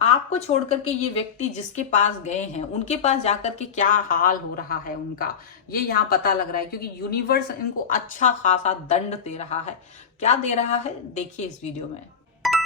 आपको छोड़ करके ये व्यक्ति जिसके पास गए हैं उनके पास जाकर के क्या हाल हो रहा है उनका, ये यहाँ पता लग रहा है, क्योंकि यूनिवर्स इनको अच्छा खासा दंड दे रहा है। क्या दे रहा है देखिए इस वीडियो में।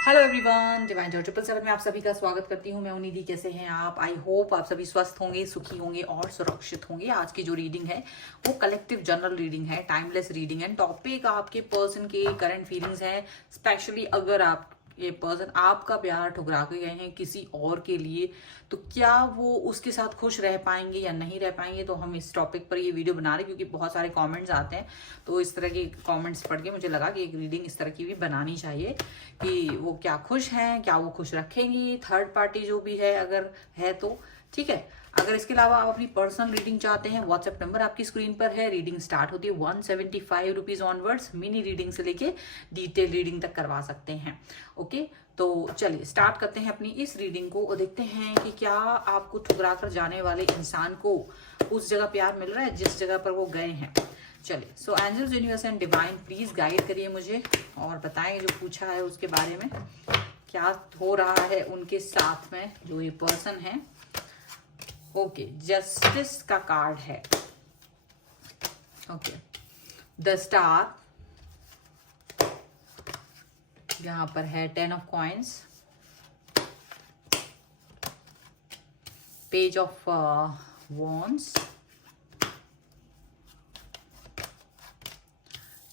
हेलो एवरीवन, डिवाइन जॉय 777 में आप सभी का स्वागत करती हूँ। मैं निधि, कैसे हैं आप? आई होप आप सभी स्वस्थ होंगे, सुखी होंगे और सुरक्षित होंगे। आज की जो रीडिंग है वो कलेक्टिव जनरल रीडिंग है, टाइमलेस रीडिंग है। टॉपिक आपके पर्सन के करंट फीलिंग्स है, स्पेशली अगर आप ये पर्सन आपका प्यार ठुकरा के गए हैं किसी और के लिए, तो क्या वो उसके साथ खुश रह पाएंगे या नहीं रह पाएंगे। तो हम इस टॉपिक पर ये वीडियो बना रहे क्योंकि बहुत सारे कमेंट्स आते हैं, तो इस तरह के कमेंट्स पढ़ के मुझे लगा कि एक रीडिंग इस तरह की भी बनानी चाहिए कि वो क्या खुश हैं, क्या वो खुश रखेंगी थर्ड पार्टी जो भी है, अगर है तो ठीक है। अगर इसके अलावा आप अपनी पर्सनल रीडिंग चाहते हैं, व्हाट्सएप नंबर आपकी स्क्रीन पर है। रीडिंग स्टार्ट होती है 175 रुपीज ऑनवर्ड्स। मिनी रीडिंग से लेके डिटेल रीडिंग तक करवा सकते हैं। ओके, तो चलिए स्टार्ट करते हैं अपनी इस रीडिंग को और देखते हैं कि क्या आपको ठुकरा कर जाने वाले इंसान को उस जगह प्यार मिल रहा है जिस जगह पर वो गए हैं। चलिए, so angels, universe and divine please guide करिए मुझे और बताएं जो पूछा है उसके बारे में, क्या हो रहा है उनके साथ में जो ये पर्सन है। ओके, जस्टिस का कार्ड है। ओके, द स्टार, यहां पर है 10 of coins, page of wands,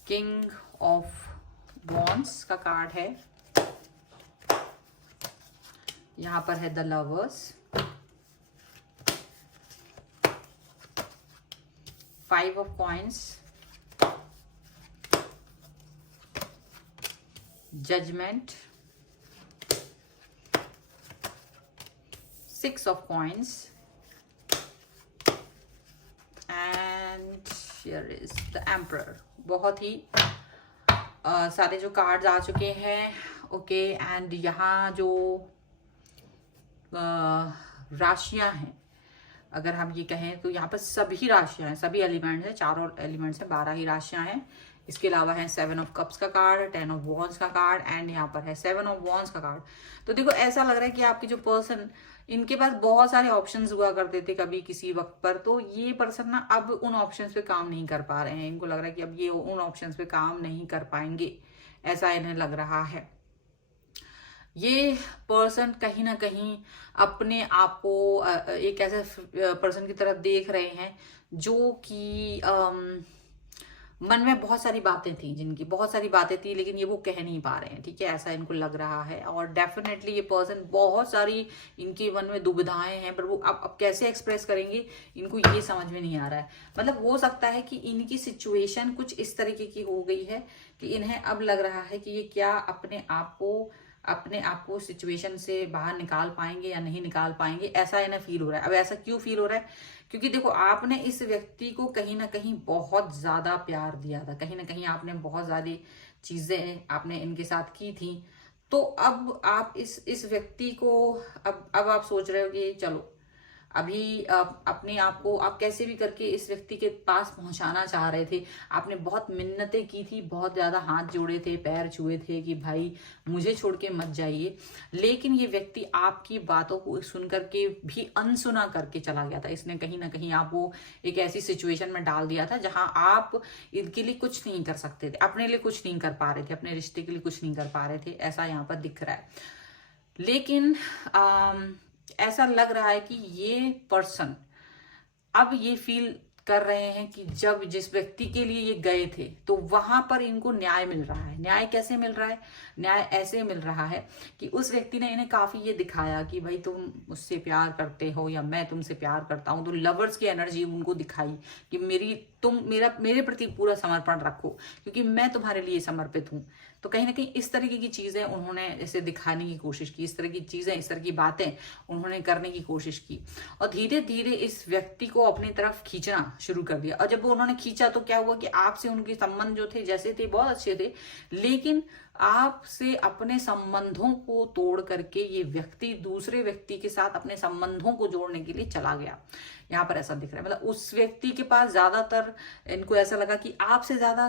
king of wands का कार्ड है। यहां पर है the lovers, 5 of coins, judgment, 6 of coins, and here is the emperor। बहुत ही सारे जो कार्ड्स आ चुके हैं। ओके, एंड यहाँ जो राशियां हैं, अगर हम ये कहें तो यहाँ पर सभी राशियां हैं, सभी एलिमेंट्स हैं, चारों एलिमेंट्स हैं, 12 ही राशियां हैं। इसके अलावा है 7 ऑफ कप्स का कार्ड, 10 ऑफ वॉन्ड्स का कार्ड एंड यहाँ पर है 7 ऑफ वॉन्ड्स का कार्ड। तो देखो, ऐसा लग रहा है कि आपके जो पर्सन, इनके पास बहुत सारे ऑप्शंस हुआ करते थे कभी किसी वक्त पर, तो ये पर्सन ना अब उन ऑप्शंस पे काम नहीं कर पा रहे हैं। इनको लग रहा है कि अब ये उन ऑप्शंस पे काम नहीं कर पाएंगे, ऐसा इन्हें लग रहा है। ये पर्सन कहीं ना कहीं अपने आप को एक ऐसे पर्सन की तरफ देख रहे हैं जो कि मन में बहुत सारी बातें थी, जिनकी बहुत सारी बातें थी लेकिन ये वो कह नहीं पा रहे हैं, ठीक है, ऐसा इनको लग रहा है। और डेफिनेटली ये पर्सन, बहुत सारी इनके मन में दुविधाएं हैं, पर वो अब कैसे एक्सप्रेस करेंगे इनको ये समझ में नहीं आ रहा है। मतलब हो सकता है कि इनकी सिचुएशन कुछ इस तरीके की हो गई है कि इन्हें अब लग रहा है कि ये क्या अपने आप को सिचुएशन से बाहर निकाल पाएंगे या नहीं निकाल पाएंगे, ऐसा इन्हें फील हो रहा है। अब ऐसा क्यों फील हो रहा है? क्योंकि देखो, आपने इस व्यक्ति को कहीं ना कहीं बहुत ज्यादा प्यार दिया था, कहीं ना कहीं आपने बहुत सारी चीजें आपने इनके साथ की थी। तो अब आप इस व्यक्ति को अब आप सोच रहे हो कि चलो अभी अपने आप को आप कैसे भी करके इस व्यक्ति के पास पहुंचाना चाह रहे थे। आपने बहुत मिन्नतें की थी, बहुत ज्यादा हाथ जोड़े थे, पैर छुए थे कि भाई मुझे छोड़ के मत जाइए, लेकिन ये व्यक्ति आपकी बातों को सुन करके भी अनसुना करके चला गया था। इसने कहीं ना कहीं आपको एक ऐसी सिचुएशन में डाल दिया था जहां आप इनके लिए कुछ नहीं कर सकते थे, अपने लिए कुछ नहीं कर पा रहे थे, अपने रिश्ते के लिए कुछ नहीं कर पा रहे थे, ऐसा यहाँ पर दिख रहा है। लेकिन ऐसा लग रहा है कि ये पर्सन अब ये फील कर रहे हैं कि जब जिस व्यक्ति के लिए ये गए थे तो वहां पर इनको न्याय मिल रहा है। न्याय कैसे मिल रहा है? न्याय ऐसे मिल रहा है कि उस व्यक्ति ने इन्हें काफी ये दिखाया कि भाई तुम मुझसे प्यार करते हो या मैं तुमसे प्यार करता हूं, तो लवर्स की एनर्जी उनको दिखाई कि मेरे प्रति पूरा समर्पण रखो क्योंकि मैं तुम्हारे लिए समर्पित हूं। तो कहीं ना कहीं इस तरीके की चीजें उन्होंने इसे दिखाने की कोशिश की, इस तरह की चीजें, इस तरह की बातें उन्होंने करने की कोशिश की और धीरे धीरे इस व्यक्ति को अपनी तरफ खींचना शुरू कर दिया। और जब वो उन्होंने खींचा तो क्या हुआ कि आपसे उनके संबंध जो थे, जैसे थे, बहुत अच्छे थे, लेकिन आपसे अपने संबंधों को तोड़ करके ये व्यक्ति दूसरे व्यक्ति के साथ अपने संबंधों को जोड़ने के लिए चला गया। यहाँ पर ऐसा दिख रहा है, मतलब उस व्यक्ति के पास ज्यादातर, इनको ऐसा लगा कि आपसे ज्यादा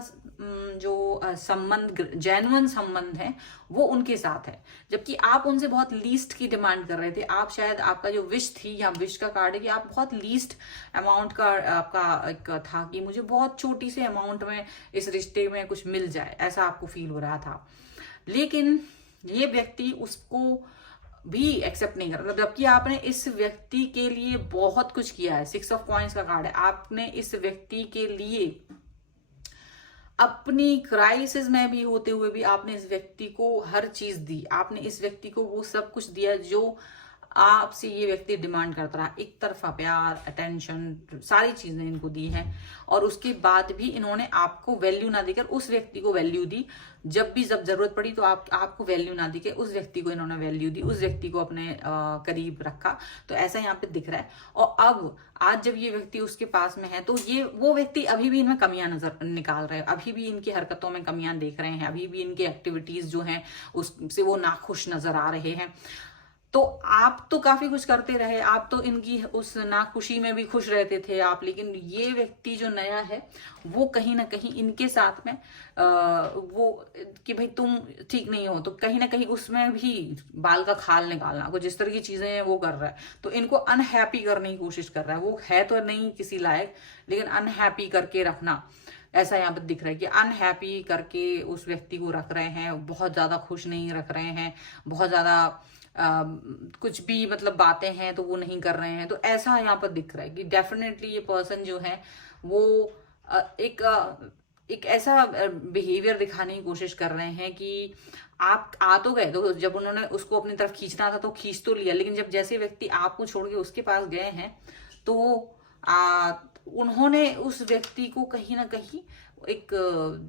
जो संबंध, जेन्युइन संबंध है वो उनके साथ है, जबकि आप उनसे बहुत लीस्ट की डिमांड कर रहे थे। आप शायद, आपका जो विश थी, यहाँ विश का कार्ड है कि आप बहुत लीस्ट अमाउंट का आपका एक था कि मुझे बहुत छोटी से अमाउंट में इस रिश्ते में कुछ मिल जाए, ऐसा आपको फील हो रहा था। लेकिन ये व्यक्ति उसको भी एक्सेप्ट नहीं कर रहा, जबकि आपने इस व्यक्ति के लिए बहुत कुछ किया है। 6 ऑफ कॉइंस का कार्ड है। आपने इस व्यक्ति के लिए अपनी क्राइसिस में भी होते हुए भी आपने इस व्यक्ति को हर चीज दी। आपने इस व्यक्ति को वो सब कुछ दिया जो आपसे ये व्यक्ति डिमांड करता रहा। एक तरफा प्यार, अटेंशन, सारी चीजें इनको दी हैं, और उसके बाद भी इन्होंने आपको वैल्यू ना देकर उस व्यक्ति को वैल्यू दी। जब जरूरत पड़ी तो आपको वैल्यू ना देकर उस व्यक्ति को इन्होंने वैल्यू दी, उस व्यक्ति को अपने करीब रखा। तो ऐसा यहाँ पे दिख रहा है। और अब आज जब ये व्यक्ति उसके पास में है तो ये वो व्यक्ति अभी भी इनमें कमियां नजर निकाल रहे हैं, अभी भी इनकी हरकतों में कमियां देख रहे हैं, अभी भी इनकी एक्टिविटीज जो हैं उससे वो नाखुश नजर आ रहे हैं। तो आप तो काफी कुछ करते रहे, आप तो इनकी उस नाखुशी में भी खुश रहते थे आप, लेकिन ये व्यक्ति जो नया है वो कहीं ना कहीं इनके साथ में वो कि भाई तुम ठीक नहीं हो, तो कहीं ना कहीं उसमें भी बाल का खाल निकालना, को जिस तरह की चीजें वो कर रहा है, तो इनको अनहैप्पी करने की कोशिश कर रहा है। वो है तो नहीं किसी लायक, लेकिन अनहैप्पी करके रखना, ऐसा यहाँ पर दिख रहा है कि अनहैप्पी करके उस व्यक्ति को रख रहे हैं, बहुत ज्यादा खुश नहीं रख रहे हैं, बहुत ज्यादा कुछ भी मतलब बातें हैं तो वो नहीं कर रहे हैं। तो ऐसा यहाँ पर दिख रहा है कि डेफिनेटली ये पर्सन जो है वो एक ऐसा बिहेवियर दिखाने की कोशिश कर रहे हैं कि आप आ तो गए, तो जब उन्होंने उसको अपनी तरफ खींचना था तो खींच तो लिया, लेकिन जब जैसे व्यक्ति आपको छोड़ के उसके पास गए हैं तो उन्होंने उस व्यक्ति को कहीं ना कहीं एक,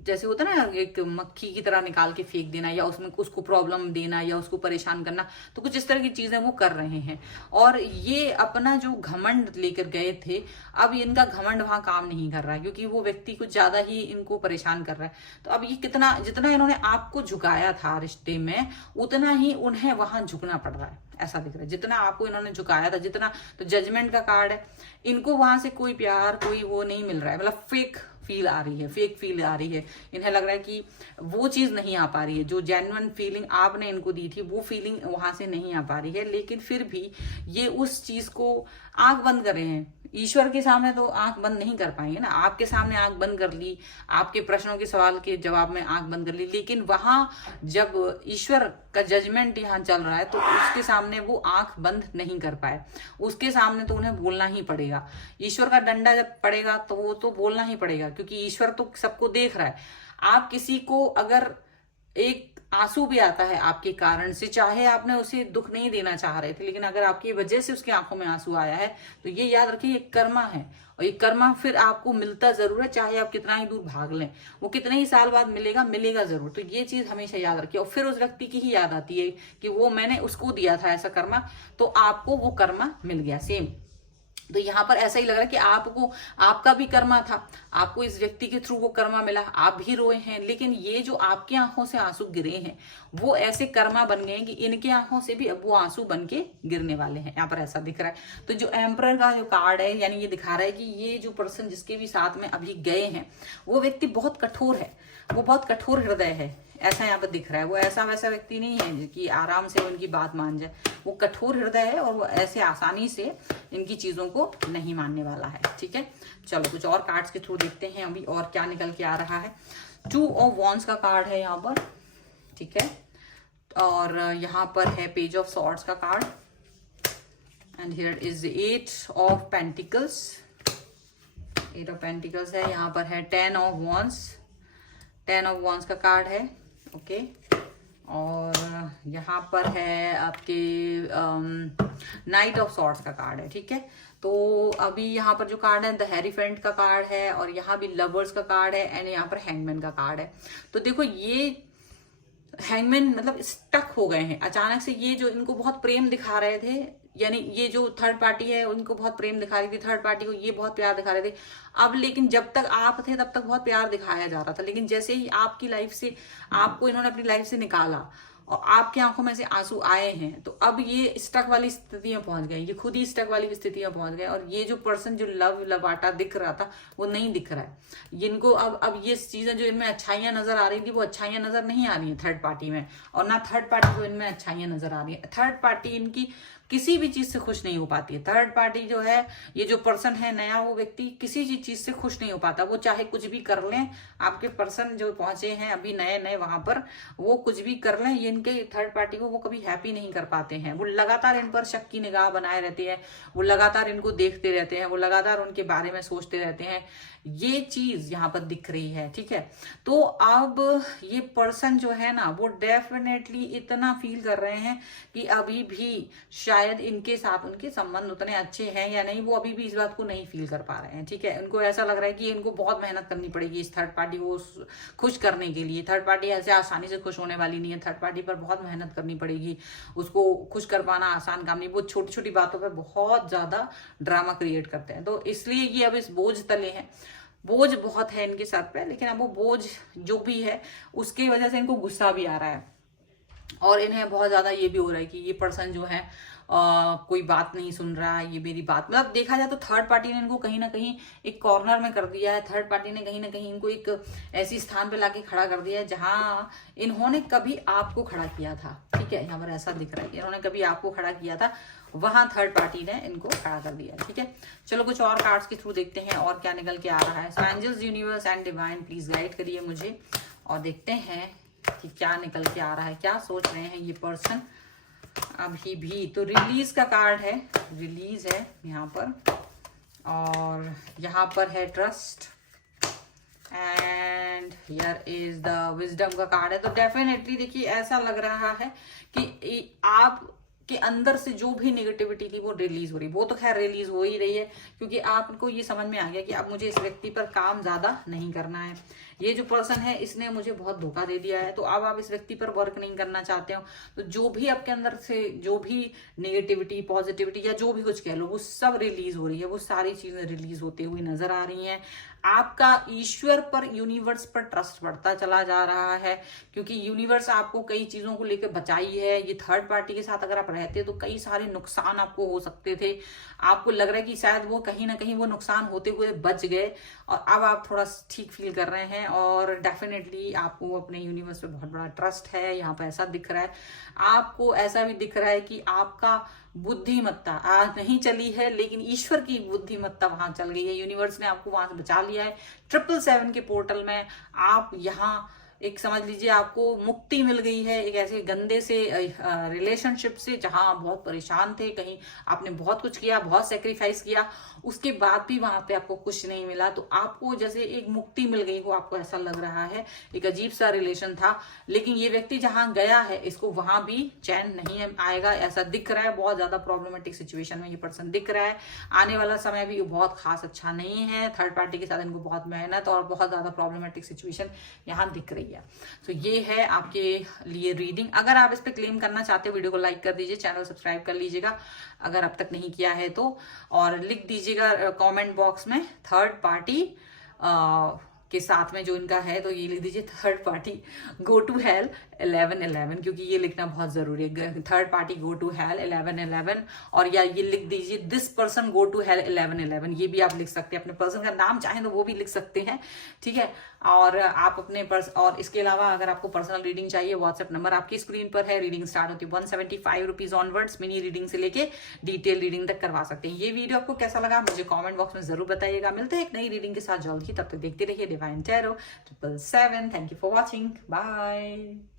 जैसे होता है ना, एक मक्खी की तरह निकाल के फेंक देना, या उसमें उसको प्रॉब्लम देना, या उसको परेशान करना, तो कुछ इस तरह की चीजें वो कर रहे हैं। और ये अपना जो घमंड लेकर गए थे, अब इनका घमंड वहां काम नहीं कर रहा है, क्योंकि वो व्यक्ति कुछ ज्यादा ही इनको परेशान कर रहा है। तो अब ये जितना इन्होंने आपको झुकाया था रिश्ते में, उतना ही उन्हें वहां झुकना पड़ रहा है, ऐसा दिख रहा है। जितना आपको इन्होंने झुकाया था, जितना, तो जजमेंट का कार्ड है, इनको वहां से कोई प्यार, कोई वो नहीं मिल रहा है, मतलब फेक फील आ रही है, फेक फील आ रही है। इन्हें लग रहा है कि वो चीज नहीं आ पा रही है, जो जेन्युइन फीलिंग आपने इनको दी थी वो फीलिंग वहां से नहीं आ पा रही है। लेकिन फिर भी ये उस चीज को आंख बंद कर रहे हैं। ईश्वर के सामने तो आंख बंद नहीं कर पाएंगे ना, आपके सामने आंख बंद कर ली, आपके प्रश्नों के सवाल के जवाब में आंख बंद कर ली, लेकिन वहां जब ईश्वर का जजमेंट यहाँ चल रहा है तो उसके सामने वो आंख बंद नहीं कर पाए। उसके सामने तो उन्हें बोलना ही पड़ेगा। ईश्वर का डंडा जब पड़ेगा तो वो तो बोलना ही पड़ेगा, क्योंकि ईश्वर तो सबको देख रहा है। आप किसी को अगर एक आंसू भी आता है आपके कारण से, चाहे आपने उसे दुख नहीं देना चाह रहे थे, लेकिन अगर आपकी वजह से उसकी आंखों में आंसू आया है, तो ये याद रखिए, ये कर्मा है, और ये कर्मा फिर आपको मिलता जरूर है, चाहे आप कितना ही दूर भाग लें, वो कितने ही साल बाद मिलेगा जरूर। तो ये चीज हमेशा याद रखिए। और फिर उस व्यक्ति की ही याद आती है कि वो मैंने उसको दिया था ऐसा कर्मा, तो आपको वो कर्मा मिल गया सेम। तो यहाँ पर ऐसा ही लग रहा है कि आपको, आपका भी कर्मा था, आपको इस व्यक्ति के थ्रू वो कर्मा मिला, आप भी रोए हैं, लेकिन ये जो आपकी आंखों से आंसू गिरे हैं वो ऐसे कर्मा बन गए हैं कि इनके आंखों से भी अब वो आंसू बन के गिरने वाले हैं। यहाँ पर ऐसा दिख रहा है। तो जो एम्परर का जो कार्ड है, यानी ये दिखा रहा है कि ये जो पर्सन जिसके भी साथ में अभी गए हैं, वो व्यक्ति बहुत कठोर है, वो बहुत कठोर हृदय है, ऐसा यहाँ पर दिख रहा है। वो ऐसा वैसा व्यक्ति नहीं है कि आराम से वो इनकी बात मान जाए, वो कठोर हृदय है, और वो ऐसे आसानी से इनकी चीजों को नहीं मानने वाला है। ठीक है, चलो कुछ और कार्ड्स के थ्रू देखते हैं अभी और क्या निकल के आ रहा है। 2 ऑफ वॉन्ड्स का कार्ड है यहाँ पर, ठीक है, और यहाँ पर है पेज ऑफ सॉर्ड्स का card, and here is 8 of pentacles. 8 of pentacles है, यहाँ पर है 10 ऑफ वॉन्ड्स, 10 ऑफ वॉन्ड्स का कार्ड है, ओके। और यहाँ पर है आपके नाइट ऑफ सॉर्ड्स का कार्ड है, ठीक है। तो अभी यहाँ पर जो कार्ड है द हेरीफेंट का कार्ड है, और यहाँ भी लवर्स का कार्ड है, एंड यहाँ पर हैंगमैन का कार्ड है। तो देखो ये हैंगमैन मतलब स्टक हो गए हैं अचानक से। ये जो इनको बहुत प्रेम दिखा रहे थे, यानी ये जो थर्ड पार्टी है उनको बहुत प्रेम दिखा रही थी, थर्ड पार्टी को ये बहुत प्यार दिखा रहे थे। अब लेकिन जब तक आप थे तब तक बहुत प्यार दिखाया जा रहा था, लेकिन जैसे ही आपकी लाइफ से, आपको इन्होंने अपनी लाइफ से निकाला और आपकी आंखों में से आंसू आए हैं, तो अब ये स्टक वाली स्थितियां पहुंच गए, ये खुद ही स्टक वाली स्थितियां पहुंच गए। और ये जो पर्सन जो लवाटा दिख रहा था वो नहीं दिख रहा है जिनको। अब ये चीजें जो इनमें अच्छाइयां नजर आ रही थी वो अच्छाइयां नजर नहीं आ रही है थर्ड पार्टी में, और ना थर्ड पार्टी को इनमें अच्छाइयां नजर आ रही है। थर्ड पार्टी इनकी किसी भी चीज से खुश नहीं हो पाती है। थर्ड पार्टी जो है, ये जो पर्सन है नया, वो व्यक्ति किसी चीज से खुश नहीं हो पाता। वो चाहे कुछ भी कर लें, आपके पर्सन जो पहुंचे हैं अभी नए नए वहां पर, वो कुछ भी कर लें, ये इनके थर्ड पार्टी को वो कभी हैप्पी नहीं कर पाते हैं। वो लगातार इन पर शक की निगाह बनाए रहते हैं, वो लगातार इनको देखते रहते हैं, वो लगातार उनके बारे में सोचते रहते हैं। ये चीज यहाँ पर दिख रही है, ठीक है। तो अब ये पर्सन जो है ना, वो डेफिनेटली इतना फील कर रहे हैं कि अभी भी शायद इनके साथ उनके संबंध उतने अच्छे हैं या नहीं, वो अभी भी इस बात को नहीं फील कर पा रहे हैं, ठीक है। इनको ऐसा लग रहा है कि इनको बहुत मेहनत करनी पड़ेगी इस थर्ड पार्टी को खुश करने के लिए। थर्ड पार्टी ऐसे आसानी से खुश होने वाली नहीं है, थर्ड पार्टी पर बहुत मेहनत करनी पड़ेगी, उसको खुश कर पाना आसान काम नहीं। वो छोटी छोटी बातों पर बहुत ज्यादा ड्रामा क्रिएट करते हैं, तो इसलिए ये अब इस बोझ तले हैं। बोझ बहुत है इनके सर पे, लेकिन अब वो बोझ जो भी है उसकी वजह से इनको गुस्सा भी आ रहा है, और इन्हें बहुत ज्यादा ये भी हो रहा है कि ये पर्सन जो है कोई बात नहीं सुन रहा है, ये मेरी बात, मतलब देखा जाए तो थर्ड पार्टी ने इनको कहीं ना कहीं एक कॉर्नर में कर दिया है। थर्ड पार्टी ने कहीं ना कहीं इनको एक ऐसी स्थान पे लाके खड़ा कर दिया है जहां इन्होंने कभी आपको खड़ा किया था, ठीक है। यहाँ पर ऐसा दिख रहा है कि इन्होंने कभी आपको खड़ा किया था, वहां थर्ड पार्टी ने इनको खड़ा कर दिया, ठीक है। चलो कुछ और कार्ड्स के थ्रू देखते हैं और क्या निकल के आ रहा है। So angels, universe and divine please guide करिए मुझे, और देखते हैं कि क्या निकल के आ रहा है, क्या सोच रहे हैं ये पर्सन अभी भी। तो रिलीज का कार्ड है, रिलीज है यहाँ पर, और यहाँ पर है trust, and here is the wisdom का कार्ड है। तो डेफिनेटली देखिए ऐसा लग रहा है कि आप के अंदर से जो भी नेगेटिविटी थी वो रिलीज हो रही, वो तो खैर रिलीज हो ही रही है, क्योंकि आपको ये समझ में आ गया कि अब मुझे इस व्यक्ति पर काम ज्यादा नहीं करना है। ये जो पर्सन है इसने मुझे बहुत धोखा दे दिया है, तो अब आप इस व्यक्ति पर वर्क नहीं करना चाहते हो। तो जो भी आपके अंदर से जो भी नेगेटिविटी, पॉजिटिविटी या जो भी कुछ कह लो, वो सब रिलीज हो रही है, वो सारी चीजें रिलीज होती हुई नजर आ रही हैं। आपका ईश्वर पर, यूनिवर्स पर ट्रस्ट बढ़ता चला जा रहा है, क्योंकि यूनिवर्स आपको कई चीजों को लेकर बचाई है। ये थर्ड पार्टी के साथ अगर आप रहते तो कई सारे नुकसान आपको हो सकते थे, आपको लग रहा है कि शायद वो कहीं ना कहीं वो नुकसान होते हुए बच गए, और अब आप थोड़ा ठीक फील कर रहे हैं। और डेफिनेटली आपको अपने यूनिवर्स पे बहुत बड़ा ट्रस्ट है, यहाँ पे ऐसा दिख रहा है। आपको ऐसा भी दिख रहा है कि आपका बुद्धिमत्ता आज नहीं चली है, लेकिन ईश्वर की बुद्धिमत्ता वहां चल गई है, यूनिवर्स ने आपको वहां से बचा लिया है। 777 के पोर्टल में आप यहाँ एक समझ लीजिए आपको मुक्ति मिल गई है एक ऐसे गंदे से रिलेशनशिप से, जहां आप बहुत परेशान थे, कहीं आपने बहुत कुछ किया, बहुत सेक्रीफाइस किया, उसके बाद भी वहां पे आपको कुछ नहीं मिला, तो आपको जैसे एक मुक्ति मिल गई हो, आपको ऐसा लग रहा है। एक अजीब सा रिलेशन था, लेकिन ये व्यक्ति जहां गया है इसको वहां भी चैन नहीं आएगा, ऐसा दिख रहा है। बहुत ज्यादा प्रॉब्लमेटिक सिचुएशन में ये पर्सन दिख रहा है। आने वाला समय भी बहुत खास अच्छा नहीं है। थर्ड पार्टी के साथ इनको बहुत मेहनत और बहुत ज्यादा प्रॉब्लमेटिक सिचुएशन यहाँ दिख रही है। तो ये है आपके लिए रीडिंग। अगर आप इस पे क्लेम करना चाहते हो, वीडियो को लाइक कर दीजिए, चैनल सब्सक्राइब कर लीजिएगा अगर अब तक नहीं किया है तो, और लिख दीजिएगा कमेंट बॉक्स में थर्ड पार्टी के साथ में जो इनका है, तो ये लिख दीजिए third party go to hell 1111, क्योंकि ये लिखना बहुत जरूरी है। Third party go to hell 1111, और या ये लिख दीजिए this person go to hell 1111, ये भी आप लिख सकते हैं। अपने पर्सन का नाम चाहें तो वो भी लिख सकते हैं, ठीक है। और आप अपने और इसके अलावा अगर आपको पर्सनल रीडिंग चाहिए, व्हाट्सएप नंबर आपकी स्क्रीन पर है। रीडिंग स्टार्ट होती है 175 रुपीज ऑनवर्ड्स, मिनी रीडिंग से लेके डिटेल रीडिंग तक करवा सकते हैं। ये वीडियो आपको कैसा लगा मुझे कमेंट बॉक्स में जरूर बताइएगा। मिलते हैं एक नई रीडिंग के साथ जल्द ही, तब तक देखते रहिए divine tarot 777। Thank you for watching, bye.